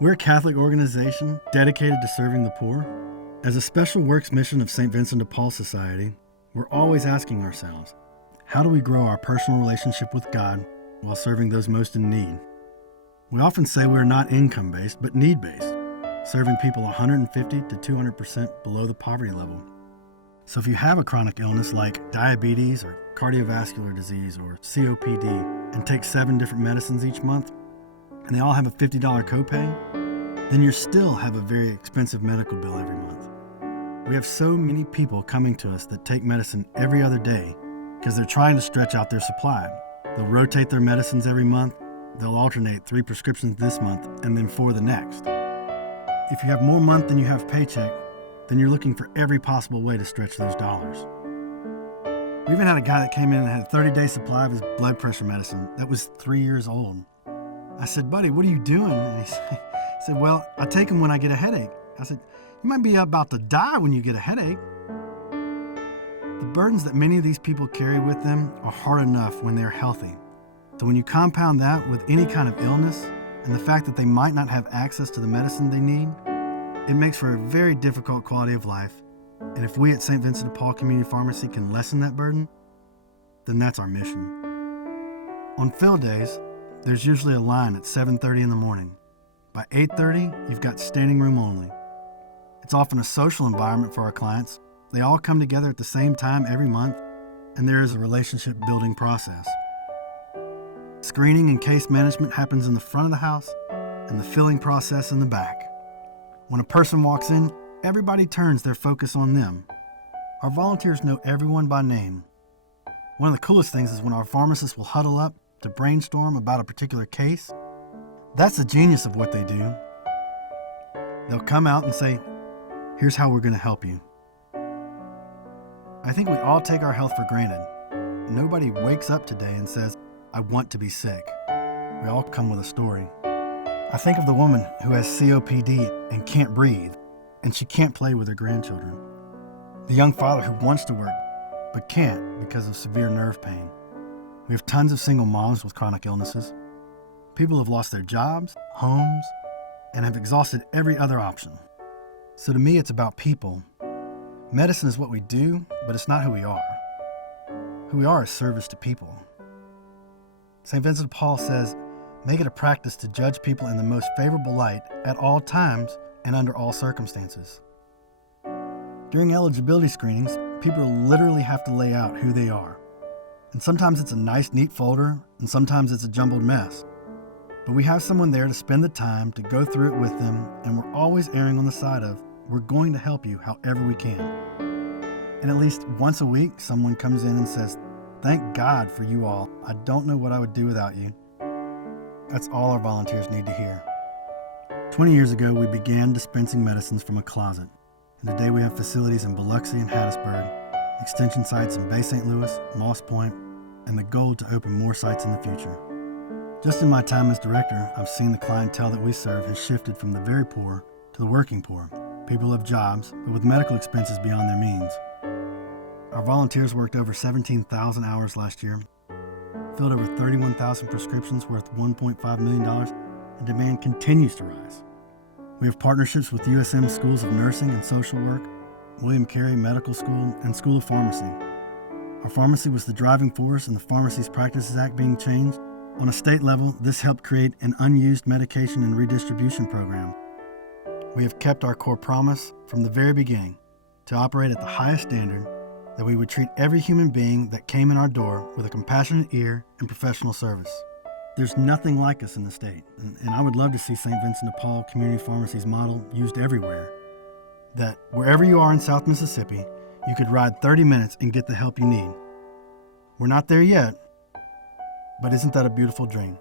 We're a Catholic organization dedicated to serving the poor. As a special works mission of St. Vincent de Paul Society, we're always asking ourselves, how do we grow our personal relationship with God while serving those most in need? We often say we're not income-based, but need-based, serving people 150 to 200% below the poverty level. So if you have a chronic illness like diabetes or cardiovascular disease or COPD and take 7 different medicines each month, and they all have a $50 copay, then you still have a very expensive medical bill every month. We have so many people coming to us that take medicine every other day because they're trying to stretch out their supply. They'll rotate their medicines every month. They'll alternate 3 prescriptions this month and then 4 the next. If you have more month than you have paycheck, then you're looking for every possible way to stretch those dollars. We even had a guy that came in and had a 30-day supply of his blood pressure medicine that was 3 years old. I said, buddy, what are you doing? And he said, well, I take them when I get a headache. I said, you might be about to die when you get a headache. The burdens that many of these people carry with them are hard enough when they're healthy. So when you compound that with any kind of illness and the fact that they might not have access to the medicine they need, it makes for a very difficult quality of life. And if we at St. Vincent de Paul Community Pharmacy can lessen that burden, then that's our mission. On fill days, there's usually a line at 7:30 in the morning. By 8:30, you've got standing room only. It's often a social environment for our clients. They all come together at the same time every month, and there is a relationship building process. Screening and case management happens in the front of the house, and the filling process in the back. When a person walks in, everybody turns their focus on them. Our volunteers know everyone by name. One of the coolest things is when our pharmacists will huddle up to brainstorm about a particular case. That's the genius of what they do. They'll come out and say, here's how we're going to help you. I think we all take our health for granted. Nobody wakes up today and says, I want to be sick. We all come with a story. I think of the woman who has COPD and can't breathe, and she can't play with her grandchildren. The young father who wants to work, but can't because of severe nerve pain. We have tons of single moms with chronic illnesses. People have lost their jobs, homes, and have exhausted every other option. So to me, it's about people. Medicine is what we do, but it's not who we are. Who we are is service to people. St. Vincent de Paul says, make it a practice to judge people in the most favorable light at all times and under all circumstances. During eligibility screenings, people literally have to lay out who they are. And sometimes it's a nice, neat folder, and sometimes it's a jumbled mess. But we have someone there to spend the time to go through it with them, and we're always erring on the side of, we're going to help you however we can. And at least once a week, someone comes in and says, thank God for you all. I don't know what I would do without you. That's all our volunteers need to hear. 20 years ago, we began dispensing medicines from a closet. And today we have facilities in Biloxi and Hattiesburg, extension sites in Bay St. Louis, Moss Point, and the goal to open more sites in the future. Just in my time as director, I've seen the clientele that we serve has shifted from the very poor to the working poor. People have jobs, but with medical expenses beyond their means. Our volunteers worked over 17,000 hours last year, filled over 31,000 prescriptions worth $1.5 million, and demand continues to rise. We have partnerships with USM Schools of Nursing and Social Work, William Carey Medical School, and School of Pharmacy. Our pharmacy was the driving force in the Pharmacies Practices Act being changed. On a state level, this helped create an unused medication and redistribution program. We have kept our core promise from the very beginning to operate at the highest standard, that we would treat every human being that came in our door with a compassionate ear and professional service. There's nothing like us in the state, and I would love to see St. Vincent de Paul Community Pharmacy's model used everywhere. That wherever you are in South Mississippi, you could ride 30 minutes and get the help you need. We're not there yet, but isn't that a beautiful dream?